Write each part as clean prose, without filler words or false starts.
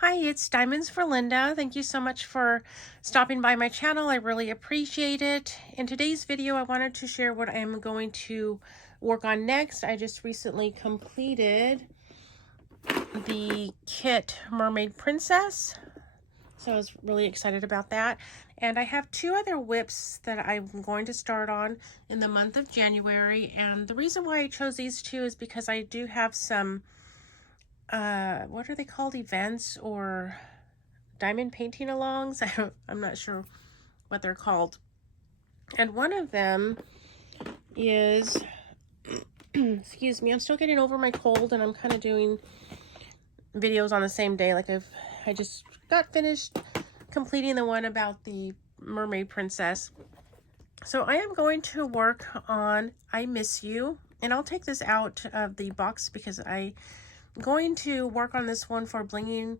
Hi, it's Diamonds for Linda. Thank you so much for stopping by my channel. I really appreciate it. In today's video, I wanted to share what I'm going to work on next. I just recently completed the kit Mermaid Princess, so I was really excited about that. And I have two other whips that I'm going to start on in the month of January. And the reason why I chose these two is because I do have some what are they called, events or diamond painting alongs? I'm not sure what they're called. And one of them is excuse me, I'm still getting over my cold, and I'm kind of doing videos on the same day. Like I just got finished completing the one about the Mermaid Princess. So I am going to work on I Miss You, and I'll take this out of the box because I'm going to work on this one for Blinging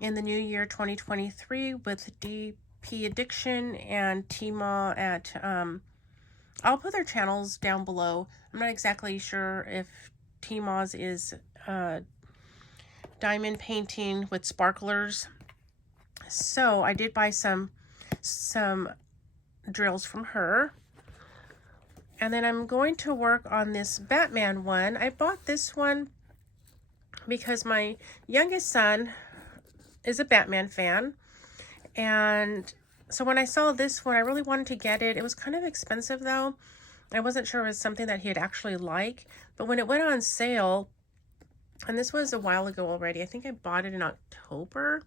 in the new year 2023 with DP Addiction and Tania at I'll put their channels down below. I'm not exactly sure if Tina's is diamond painting with sparklers. So I did buy some drills from her. And then I'm going to work on this Batman one. I bought this one because my youngest son is a Batman fan. And so when I saw this one, I really wanted to get it. It was kind of expensive though. I wasn't sure it was something that he'd actually like. But when it went on sale, and this was a while ago already, I think I bought it in October.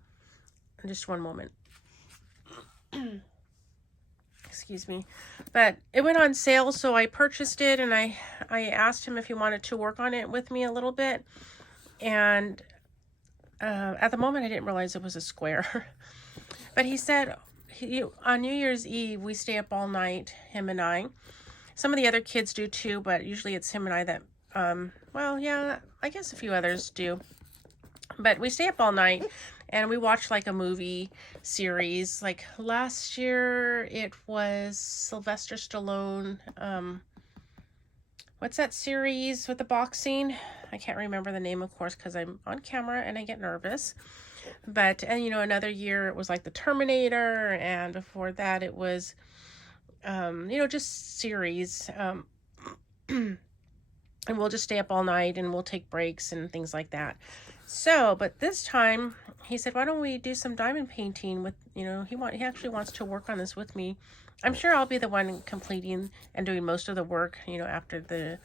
Just one moment. Excuse me. But it went on sale, so I purchased it, and I asked him if he wanted to work on it with me a little bit. And at the moment, I didn't realize it was a square. But he said on New Year's Eve, we stay up all night, him and I. Some of the other kids do too, but usually it's him and I that, well, yeah, I guess a few others do. But we stay up all night, and we watch like a movie series. Like last year, it was Sylvester Stallone. What's that series with the boxing? I can't remember the name, of course, because I'm on camera and I get nervous. But, and you know, another year it was like the Terminator, and before that it was, you know, just series. And we'll just stay up all night, and we'll take breaks and things like that. So, but this time he said, why don't we do some diamond painting with, you know, he actually wants to work on this with me. I'm sure I'll be the one completing and doing most of the work, you know, after the,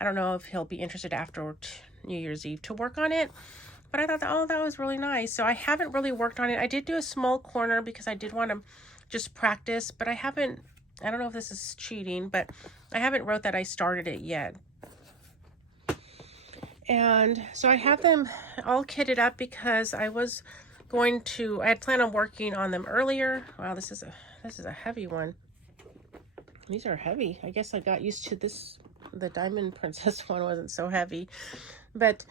I don't know if he'll be interested after New Year's Eve to work on it. But I thought, oh, that was really nice. So I haven't really worked on it. I did do a small corner because I did want to just practice, but I haven't, I don't know if this is cheating, but I haven't wrote that I started it yet. And so I have them all kitted up because I was going to, I had planned on working on them earlier. Wow, this is a heavy one. These are heavy. I guess I got used to this. The Diamond Princess one wasn't so heavy. But,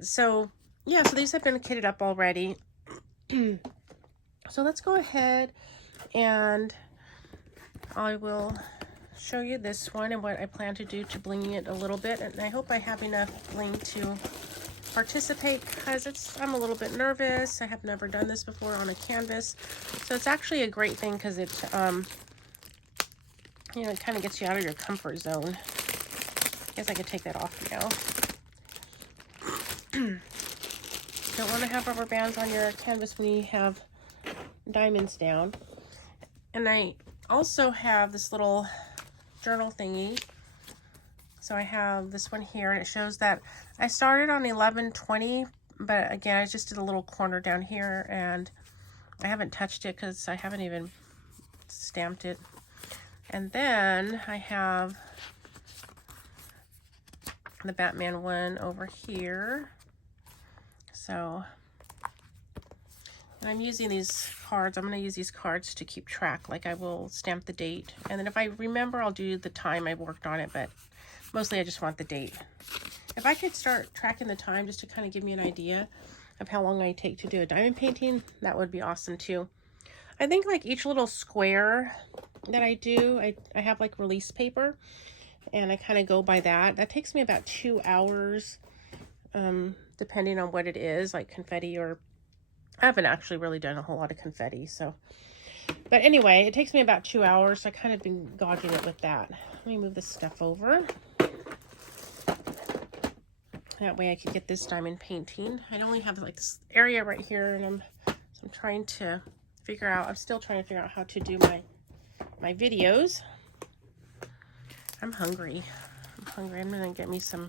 so, yeah, so these have been kitted up already. So let's go ahead and I will show you this one and what I plan to do to bling it a little bit. And I hope I have enough bling to participate because I'm a little bit nervous. I have never done this before on a canvas. So it's actually a great thing because it, you know, it kind of gets you out of your comfort zone. I guess I could take that off now. Don't want to have rubber bands on your canvas when you have diamonds down. And I also have this little journal thingy. So I have this one here, and it shows that I started on 11/20, but again, I just did a little corner down here, and I haven't touched it because I haven't even stamped it. And then I have the Batman one over here. So, and I'm using these cards. I'm going to use these cards to keep track. Like I will stamp the date. And then if I remember, I'll do the time I worked on it. But mostly I just want the date. If I could start tracking the time just to kind of give me an idea of how long I take to do a diamond painting, that would be awesome too. I think like each little square that I do, I have like release paper. And I kind of go by that. That takes me about 2 hours. Depending on what it is, like confetti or I haven't actually really done a whole lot of confetti, so. But anyway, it takes me about 2 hours, so I kind of been gauging it with that. Let me move this stuff over. That way I can get this diamond painting. I only have like this area right here, and I'm trying to figure out, I'm still trying to figure out how to do my videos. I'm hungry. I'm gonna get me some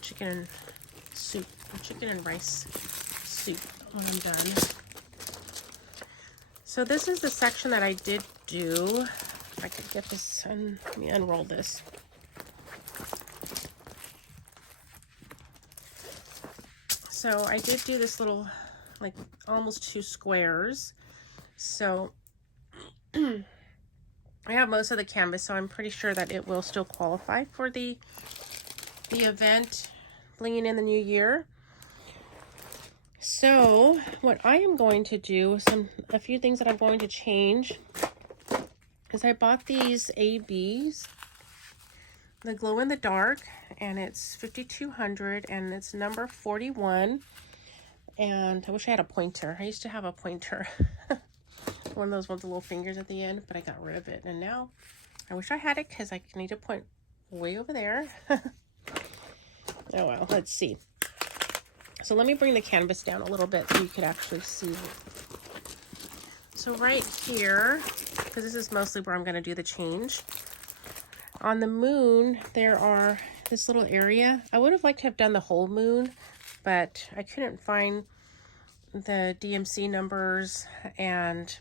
chicken and soup, chicken and rice soup when I'm done. So this is the section that I did do. If I could get this, and let me unroll this. So I did do this little, like almost 2 squares. So I have most of the canvas, so I'm pretty sure that it will still qualify for the event, Blinging in the New Year. So what I am going to do, a few things that I'm going to change, is I bought these ABs, the glow in the dark, and it's 5200, and it's number 41. And I wish I had a pointer. I used to have a pointer. One of those ones with little fingers at the end, but I got rid of it. And now I wish I had it, because I need to point way over there. Oh well, let's see. So let me bring the canvas down a little bit so you could actually see. So right here, because this is mostly where I'm going to do the change. On the moon, there are this little area. I would have liked to have done the whole moon, but I couldn't find the DMC numbers, and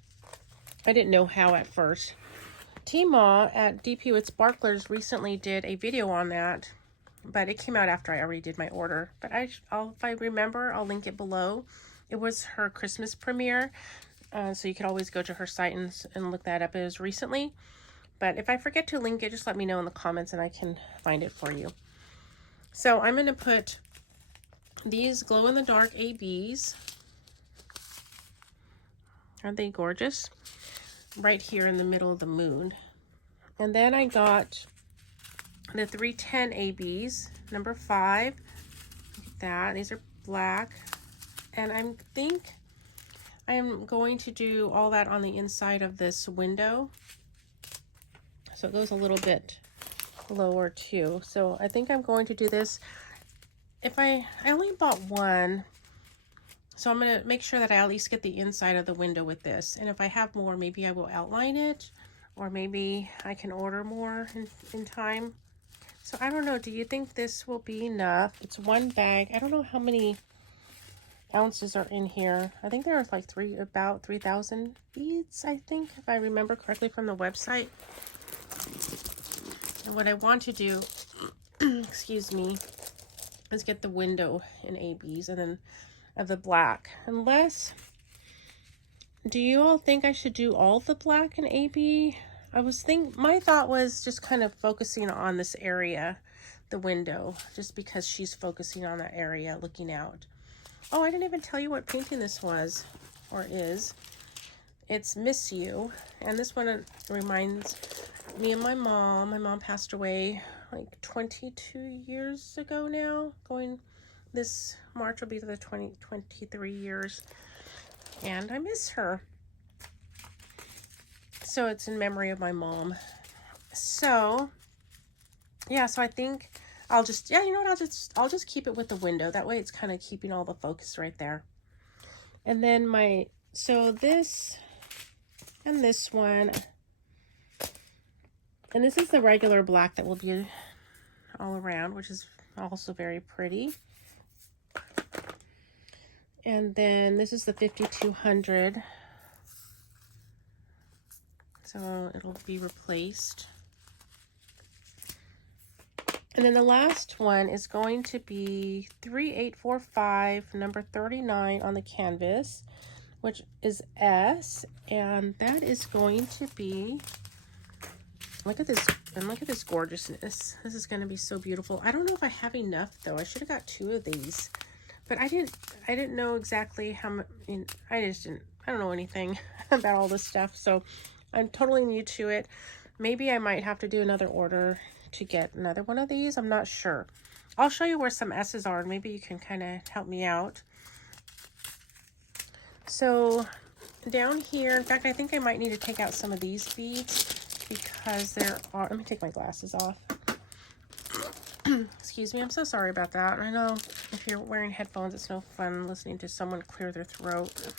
I didn't know how at first. Tania at DP with Sparklers recently did a video on that, but it came out after I already did my order. But if I remember, I'll link it below. It was her Christmas premiere, so you could always go to her site and look that up. It was recently, but if I forget to link it, just let me know in the comments and I can find it for you. So I'm going to put these glow-in-the-dark ABs. Aren't they gorgeous? Right here in the middle of the moon. And then I got the 310 ABs, number 5. Look at that. These are black. And I think I'm going to do all that on the inside of this window. So it goes a little bit lower too. So I think I'm going to do this. I only bought one, so I'm going to make sure that I at least get the inside of the window with this. And if I have more, maybe I will outline it, or maybe I can order more in time. So I don't know. Do you think this will be enough? It's one bag. I don't know how many ounces are in here. I think there are like about 3,000 beads, I think, if I remember correctly from the website. And what I want to do, excuse me, is get the window in ABs and then of the black. Unless, do you all think I should do all the black in AB? My thought was just kind of focusing on this area, the window, just because she's focusing on that area looking out. Oh, I didn't even tell you what painting this was, or is. It's Miss You, and this one reminds me of my mom. My mom passed away like 22 years ago now. This March will be the 23 years, and I miss her. So it's in memory of my mom. So yeah, so I think I'll just, yeah, you know what, I'll just keep it with the window. That way it's kind of keeping all the focus right there. And then so this and this one, and this is the regular black that will be all around, which is also very pretty. And then this is the 5200. So it'll be replaced. And then the last one is going to be 3845, number 39 on the canvas, which is S. And that is going to be, look at this, and look at this gorgeousness. This is going to be so beautiful. I don't know if I have enough though. I should have got 2 of these, but I didn't know exactly how much. I don't know anything about all this stuff, so I'm totally new to it. Maybe I might have to do another order to get another one of these. I'm not sure. I'll show you where some S's are, and maybe you can kind of help me out. So down here, in fact, I think I might need to take out some of these beads because there are, let me take my glasses off. Excuse me, I'm so sorry about that. I know if you're wearing headphones, it's no fun listening to someone clear their throat.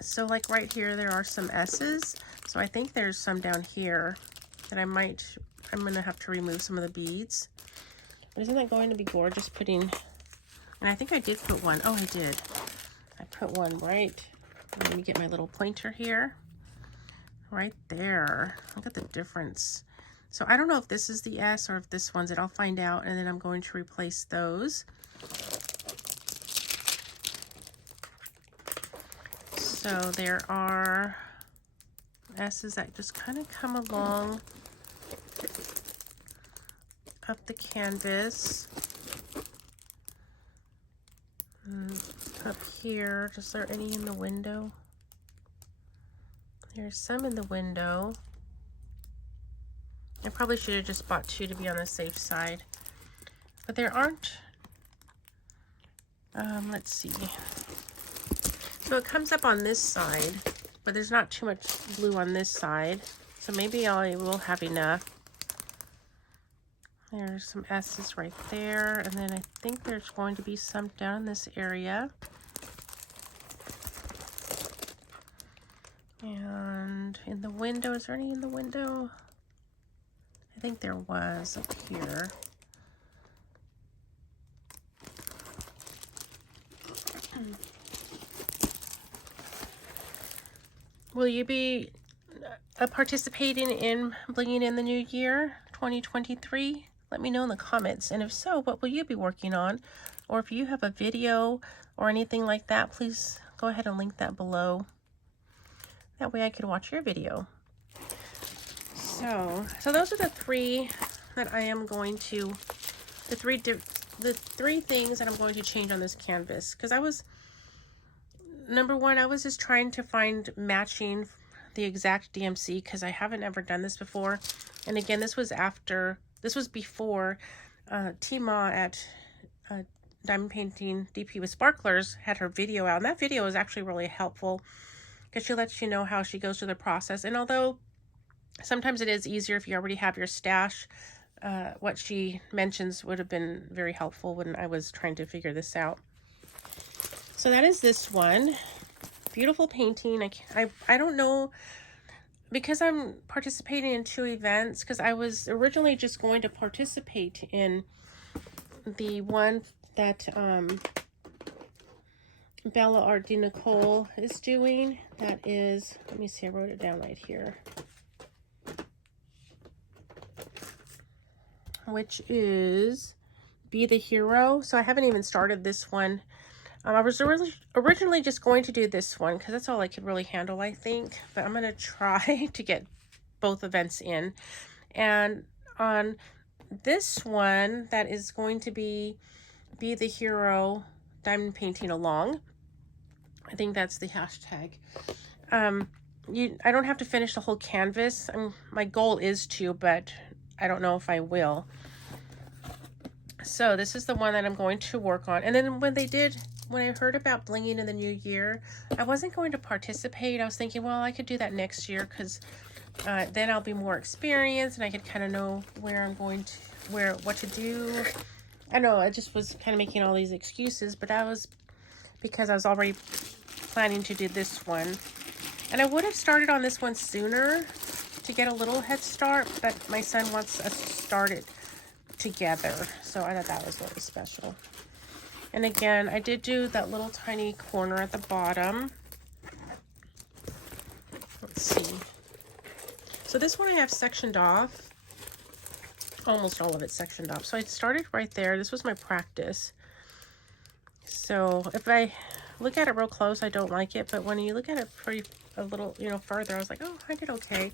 So like right here, there are some S's. So I think there's some down here that I'm going to have to remove some of the beads. But isn't that going to be gorgeous putting, and I think I did put one. Oh, I did. I put one right. Let me get my little pointer here. Right there. Look at the difference. So I don't know if this is the S or if this one's it. I'll find out, and then I'm going to replace those. So there are S's that just kind of come along up the canvas. And up here, is there any in the window? There's some in the window. I probably should have just bought two to be on the safe side. But there aren't, let's see. So it comes up on this side, but there's not too much blue on this side. So maybe I will have enough. There's some S's right there. And then I think there's going to be some down in this area. And in the window, is there any in the window? I think there was up here. Will you be participating in Blinging in the New Year 2023? Let me know in the comments. And if so, what will you be working on? Or if you have a video or anything like that, please go ahead and link that below. That way I could watch your video. So those are the three that I am going to, the three things that I'm going to change on this canvas. Because I was, number one, I was just trying to find matching the exact DMC because I haven't ever done this before. And again, this was before Tania at Diamond Painting DP with Sparklers had her video out. And that video is actually really helpful because she lets you know how she goes through the process. And although sometimes it is easier if you already have your stash, what she mentions would have been very helpful when I was trying to figure this out. So that is this one. Beautiful painting. I don't know, because I'm participating in two events, because I was originally just going to participate in the one that Bella Art de Nicole is doing. That is, let me see, I wrote it down right here. Which is Be the Hero. So I haven't even started this one. I was originally just going to do this one because that's all I could really handle, I think. But I'm going to try to get both events in. And on this one, that is going to be the Hero Diamond Painting Along. I think that's the hashtag. I don't have to finish the whole canvas. My goal is to, but I don't know if I will. So this is the one that I'm going to work on. And then when I heard about Blinging in the New Year, I wasn't going to participate. I was thinking, well, I could do that next year because then I'll be more experienced and I could kind of know where I'm going to, what to do. I know I just was kind of making all these excuses, but that was because I was already planning to do this one. And I would have started on this one sooner to get a little head start, but my son wants us to start it together. So I thought that was really special. And again, I did do that little tiny corner at the bottom. Let's see. So this one I have sectioned off. Almost all of it sectioned off. So I started right there. This was my practice. So if I look at it real close, I don't like it. But when you look at it a little, further, I was like, oh, I did okay.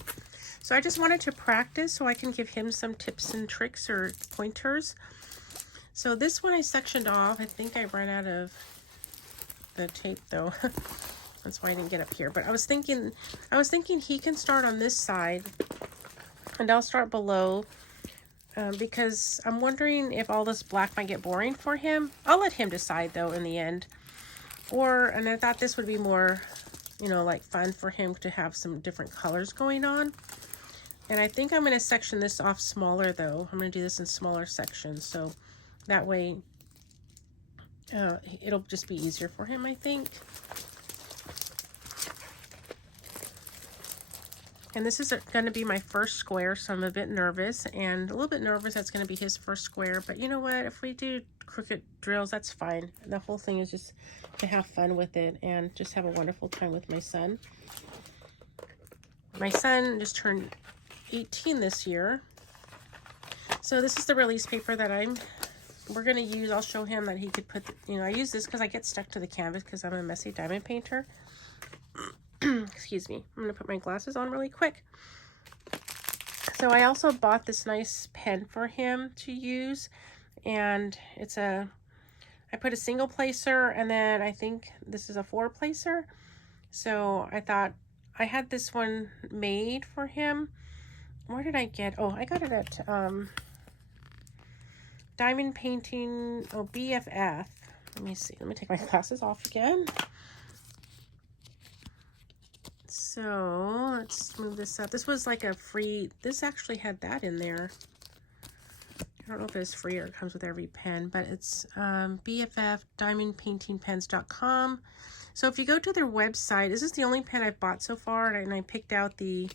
So I just wanted to practice so I can give him some tips and tricks or pointers. So this one I sectioned off. I think I ran out of the tape though. That's why I didn't get up here. But I was thinking he can start on this side and I'll start below because I'm wondering if all this black might get boring for him. I'll let him decide though in the end. And I thought this would be more, you know, like fun for him to have some different colors going on. And I think I'm going to section this off smaller though. I'm going to do this in smaller sections. So that way it'll just be easier for him, I think. And this is going to be my first square, so I'm a bit nervous, and a little bit nervous that's going to be his first square. But you know what? If we do crooked drills, that's fine. The whole thing is just to have fun with it and just have a wonderful time with my son. My son just turned 18 this year. So this is the release paper that we're going to use. I'll show him that he could put, you know, I use this because I get stuck to the canvas because I'm a messy diamond painter. Excuse me. I'm going to put my glasses on really quick. So I also bought this nice pen for him to use, and I put a single placer, and then I think this is a 4 placer. So I thought I had this one made for him. Where did I get? Oh, I got it at Diamond Painting, BFF. Let me see. Let me take my glasses off again. So let's move this up. This was like a free, this actually had that in there. I don't know if it's free or it comes with every pen, but it's BFF diamondpaintingpens.com. So if you go to their website, this is the only pen I've bought so far, and I picked out the,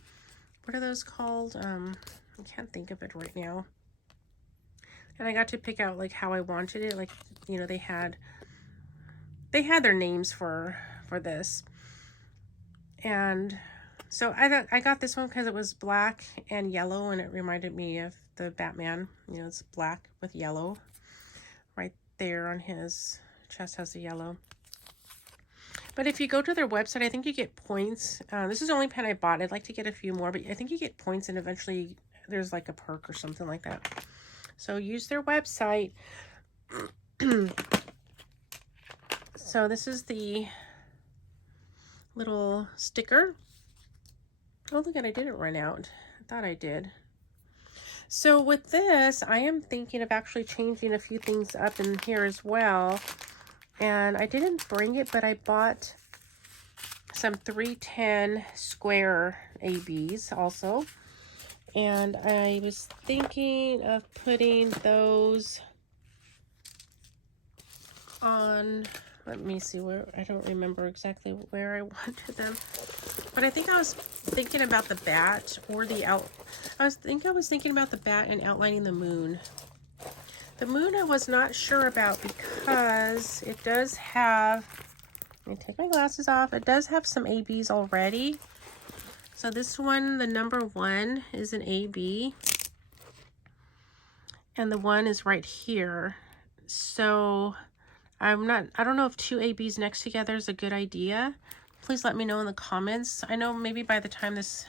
what are those called? I can't think of it right now. And I got to pick out like how I wanted it. Like, you know, they had their names for this. And so I got this one because it was black and yellow, and it reminded me of the Batman. You know, it's black with yellow. Right there on his chest has the yellow. But if you go to their website, I think you get points. This is the only pen I bought. I'd like to get a few more, but I think you get points, and eventually there's like a perk or something like that. So use their website. So this is the little sticker. Oh, look at, I didn't run out. I thought I did. So with this, I am thinking of actually changing a few things up in here as well. And I didn't bring it, but I bought some 310 square ABs also. And I was thinking of putting those on, let me see where, I don't remember exactly where I wanted them. But I think I was thinking about the bat or the I was thinking about the bat and outlining the moon. The moon I was not sure about because it does have, let me take my glasses off. It does have some ABs already. So this one, the number 1 is an AB. And the 1 is right here. So I don't know if 2 ABs next together is a good idea. Please let me know in the comments. I know maybe by the time this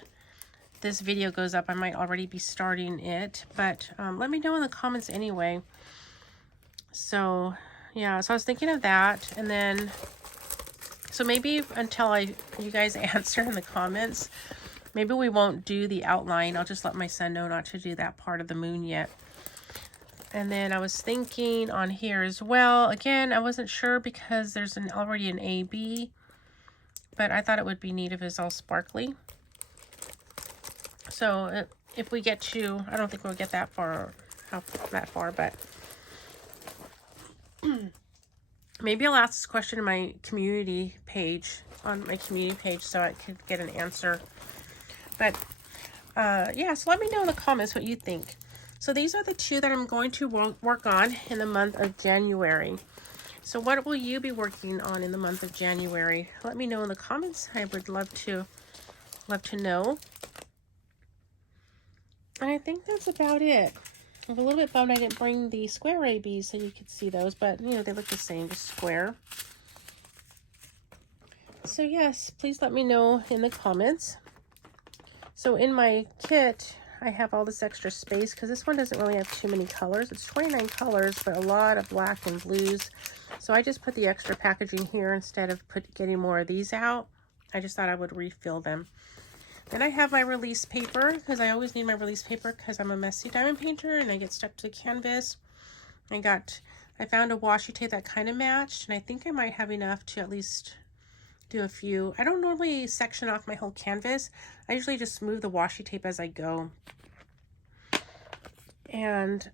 video goes up, I might already be starting it, but let me know in the comments anyway. So yeah, so I was thinking of that, and then so maybe until you guys answer in the comments, maybe we won't do the outline. I'll just let my son know not to do that part of the moon yet. And then I was thinking on here as well. Again, I wasn't sure because there's already an AB, but I thought it would be neat if it's all sparkly. So if we get to, I don't think we'll get that far, but maybe I'll ask this question in my community page, so I could get an answer. But yeah, so let me know in the comments what you think. So these are the 2 that I'm going to work on in the month of January. So what will you be working on in the month of January? Let me know in the comments. I would love to know. And I think that's about it. I'm a little bit bummed I didn't bring the square ABs so you could see those, but you know, they look the same, just square. So yes, please let me know in the comments. So in my kit, I have all this extra space because this one doesn't really have too many colors. It's 29 colors, but a lot of black and blues. So I just put the extra packaging here instead of getting more of these out. I just thought I would refill them. Then I have my release paper because I always need my release paper because I'm a messy diamond painter and I get stuck to the canvas. I got I found a washi tape that kind of matched, and I think I might have enough to at least do a few. I don't normally section off my whole canvas. I usually just move the washi tape as I go. And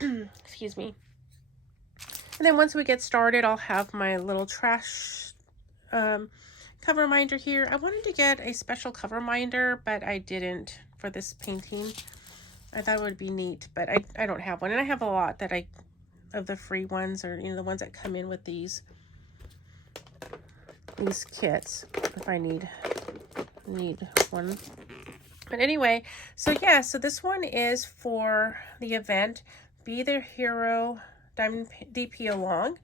excuse me. And then once we get started, I'll have my little trash cover minder here. I wanted to get a special cover minder, but I didn't for this painting. I thought it would be neat, but I don't have one. And I have a lot that of the free ones, or the ones that come in with these kits if I need one. But anyway, so yeah, so this one is for the event, Be Their Hero Diamond DP Along.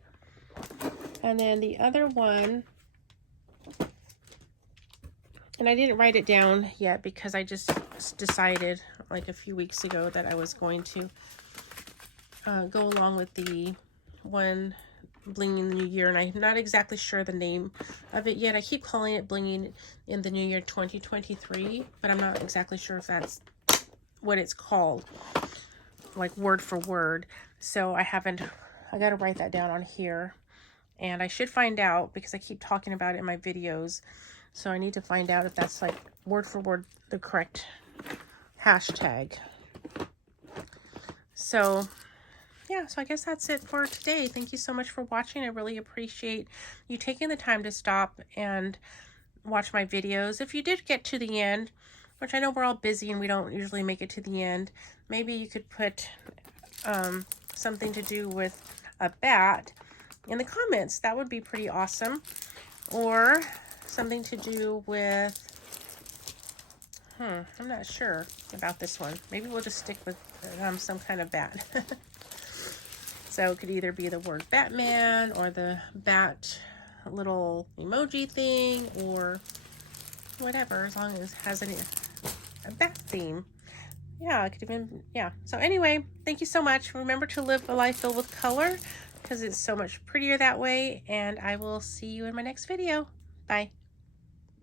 And then the other one, and I didn't write it down yet because I just decided like a few weeks ago that I was going to go along with the one Blinging the New Year, and I'm not exactly sure the name of it yet. I keep calling it Blinging in the New Year 2023, but I'm not exactly sure if that's what it's called, like word for word. So I got to write that down on here, and I should find out because I keep talking about it in my videos. So I need to find out if that's like word for word the correct hashtag. So yeah, so I guess that's it for today. Thank you so much for watching. I really appreciate you taking the time to stop and watch my videos. If you did get to the end, which I know we're all busy and we don't usually make it to the end, maybe you could put something to do with a bat in the comments. That would be pretty awesome. Or something to do with, I'm not sure about this one. Maybe we'll just stick with some kind of bat. So it could either be the word Batman or the bat little emoji thing or whatever, as long as it has a bat theme. Yeah, it could even, yeah. So anyway, thank you so much. Remember to live a life filled with color because it's so much prettier that way. And I will see you in my next video. Bye.